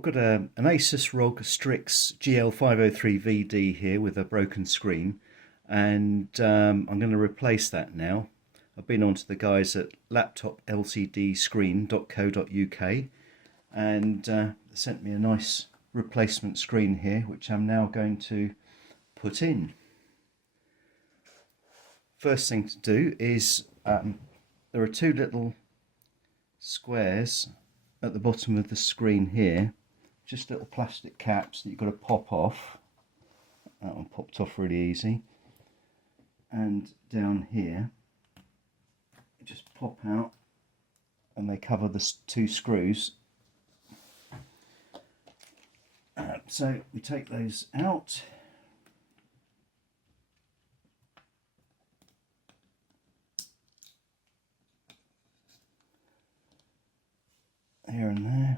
I've got an Asus ROG STRIX GL503VD here with a broken screen, and I'm going to replace that now. I've been on to the guys at laptoplcdscreen.co.uk and sent me a nice replacement screen here, which I'm now going to put in. First thing to do is there are two little squares at the bottom of the screen here, just little plastic caps that you've got to pop off. That one popped off really easy. And down here, just pop out and they cover the two screws. So we take those out. Here and there.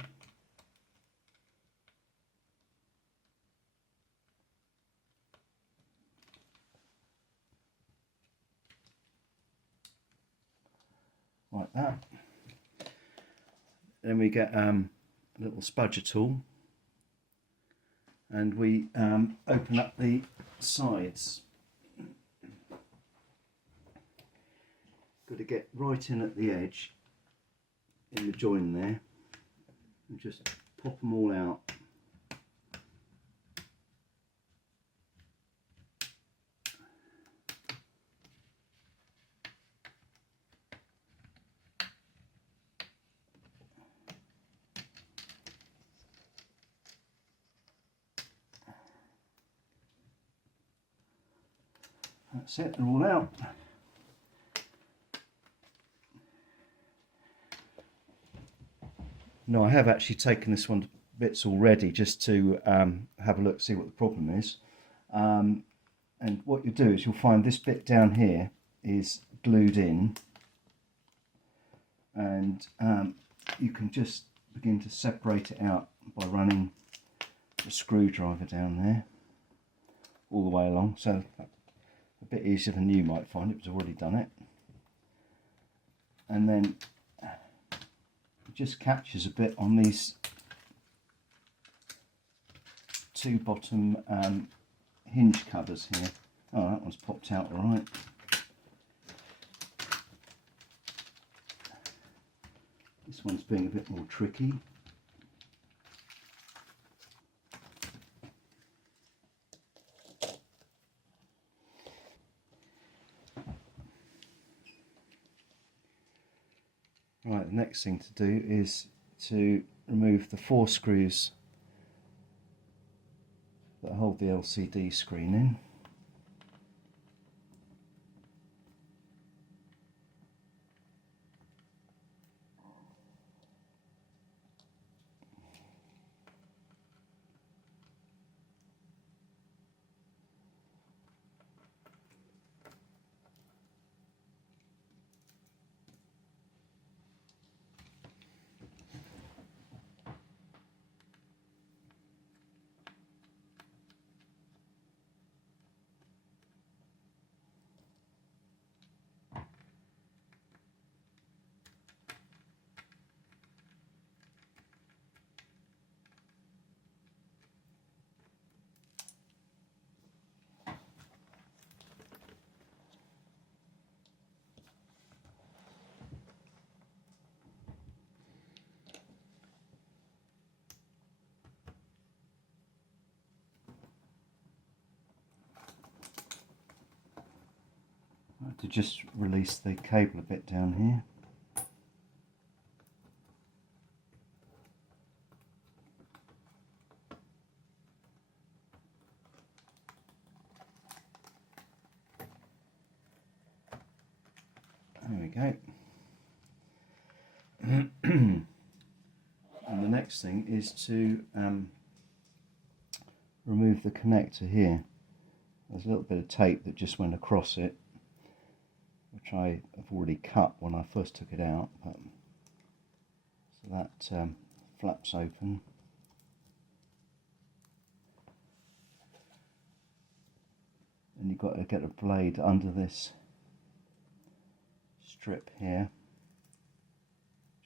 Like that. Then we get a little spudger tool and we open up the sides. Got to get right in at the edge in the join there and just pop them all out. That's it, they're all out. No, I have actually taken this one to bits already just to have a look, see what the problem is. And what you do is you'll find this bit down here is glued in, and you can just begin to separate it out by running a screwdriver down there all the way along. So a bit easier than you might find it, because I've already done it. And then it just catches a bit on these two bottom hinge covers here. Oh, that one's popped out all right. This one's being a bit more tricky. Right, the next thing to do is to remove the 4 screws that hold the LCD screen in. To just release the cable a bit down here. There we go. And the next thing is to remove the connector here. There's a little bit of tape that just went across it, which I have already cut when I first took it out. But, so that flaps open. And you've got to get a blade under this strip here.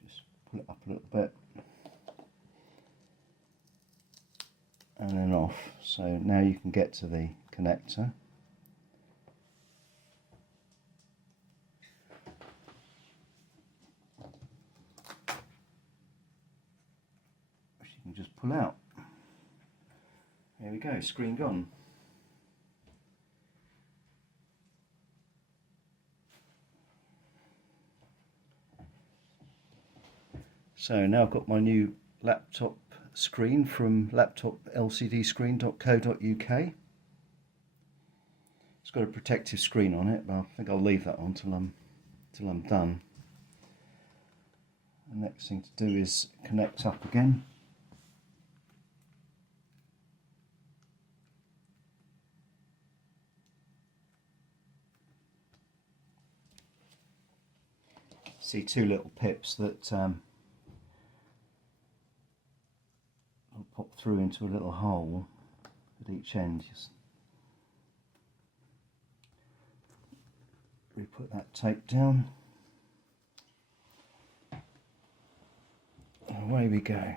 Just pull it up a little bit. and then off. So now you can get to the connector. Which you can just pull out. There we go, screen gone. So now I've got my new laptop screen from laptoplcdscreen.co.uk. It's got a protective screen on it, but I think I'll leave that on till I'm done. The next thing to do is connect up again. See two little pips that will pop through into a little hole at each end. Just re-put that tape down. And away we go.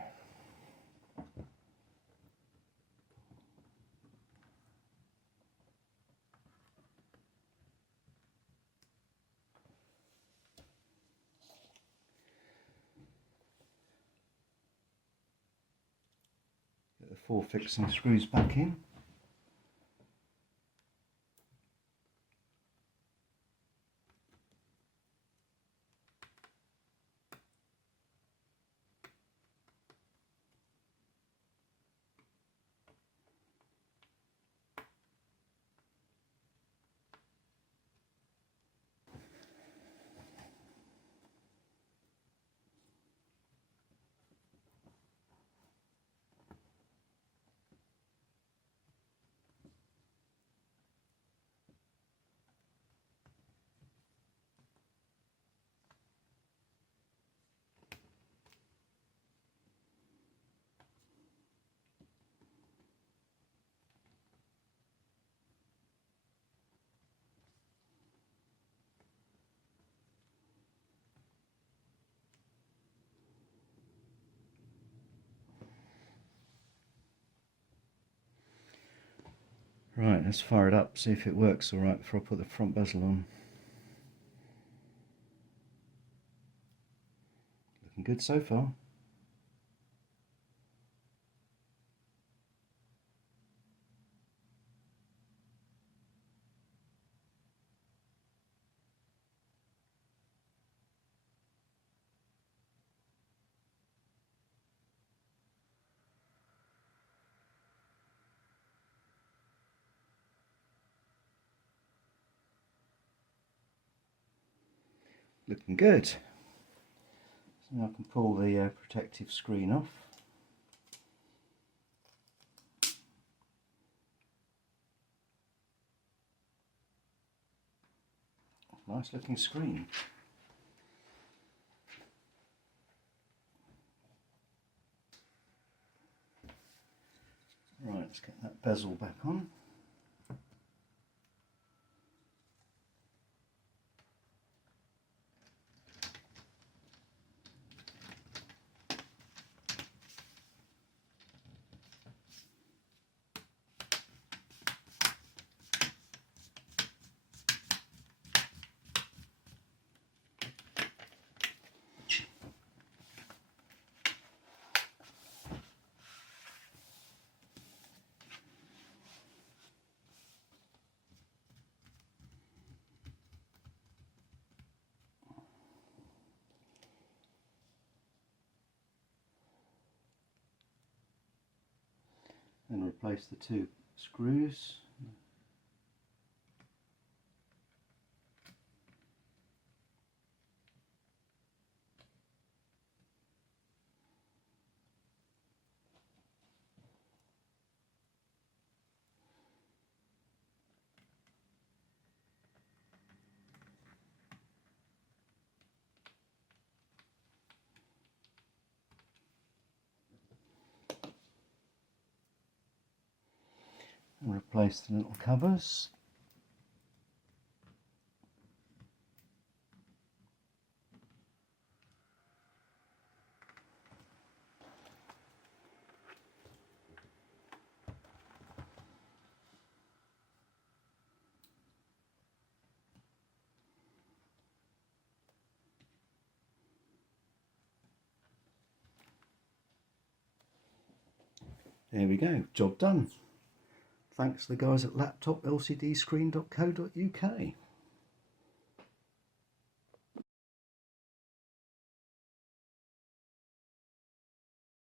Get the 4 fixing screws back in. Right, let's fire it up, see if it works alright before I put the front bezel on. Looking good so far. Looking good. So now I can pull the protective screen off. Nice looking screen. Right, let's get that bezel back on. And replace the 2 screws. And replace the little covers. There we go, job done. Thanks to the guys at laptoplcdscreen.co.uk.